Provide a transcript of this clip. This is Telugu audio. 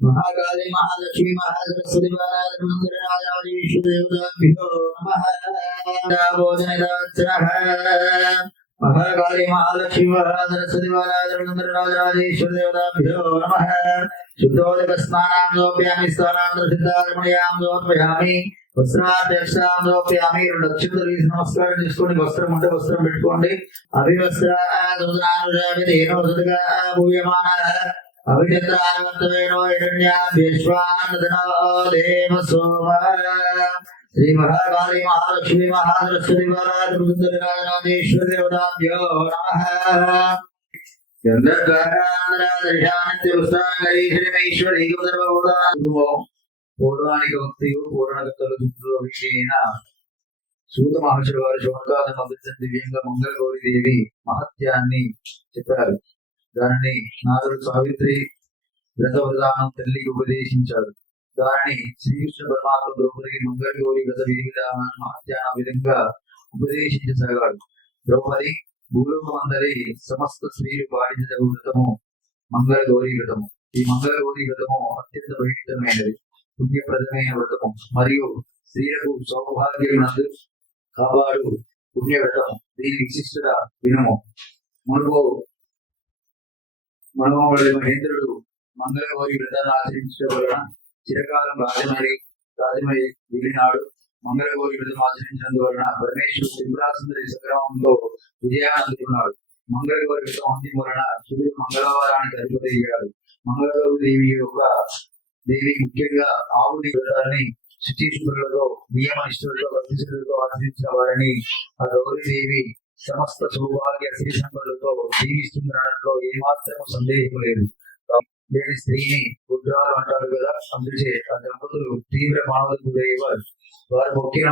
महाकाली महालक्ष्मी महासरस्वती महाराजमंदिरराजाधीश्वरेभ्यो नमः। महाकाली महालक्ष्मी महासरस्वती महाराजमंदिरराजाधीश्वरेभ्यो नमः। शुद्धोदकस्नानां समर्पयामि स्नानान्तरसिद्धारमणीयां समर्पयामि वस्त्राध्यक्षां समर्पयामि। दक्षिणतरी नमस्కారం చేసుకోండి। వస్త్రం ఉంటే వస్త్రం పెట్టుకోండి। అభివస్త్రాదునానుజావిదేనో సదగా భూయమానః అవిచంద్రావర్తవేనో హిరణ్యాభ్యశ్వానదనో దేవ సోమ। శ్రీ మహాకాళీ మహాలక్ష్మి మహాసరస్వతి మహారాజమందిరరాజరాజేశ్వరి దేవతాభ్యో నమః। పౌరాణిక భక్తియు పూర్ణగతుల విషయైన సూత మహర్షుల వారు శోకాలను పంపించిన దివ్యంగా మంగళ గౌరీ దేవి మహత్యాన్ని చెప్పారు। దానిని నారదుడు సావిత్రి వ్రత విధానం తల్లికి ఉపదేశించాడు। దానిని శ్రీకృష్ణ పరమాత్మ ద్రౌపదికి మంగళ గౌరీ వ్రత విధి విధానాన్ని మహత్యాన్ని విధంగా ఉపదేశించసాగాడు। ద్రౌపది భూలోకమందరి సమస్త స్త్రీలు పాటించే వ్రతము మంగళ గౌరీ వ్రతము। ఈ మంగళ గౌరీ వ్రతము అత్యంత పవిత్రమైనది, పుణ్యప్రదమైన వ్రతము మరియు స్త్రీలకు సౌభాగ్యం కాపాడు పుణ్య వ్రతము। దీని విశిష్టత వినము। మనోహరుడు మహేంద్రుడు మంగళ గౌరీ వ్రతాన్ని ఆచరించడం వలన చిరకాలం రాజమై వెళ్ళినాడు। మంగళ గౌరీ వ్రతం ఆచరించినందువలన పరమేశ్వరుడు త్రిపురాసుందరి సంగ్రామంలో విజయాన్ని అందుకున్నాడు। మంగళ గౌరీ వ్రతం అంతిమ వలన సూర్యుడు మంగళవారానికి అధిపతి అయ్యాడు। మంగళ గౌరీ దేవి ముఖ్యంగా ఆవుని వ్రతాన్ని శుచీశ్వరులతో నియమనిష్ఠులతో భక్తిశులతో ఆచరించిన వారిని ఆ గౌరీదేవి సమస్త సౌభాగ్య శ్రీ సంపదలతో జీవిస్తుండడంలో ఏమాత్రం సందేహం లేదు। లేని స్త్రీని రుద్రాలు అంటారు కదా, అందుచే ఆ దంపతులు తీవ్ర మానవకు గురయ్యేవారు। వారు మొక్కిన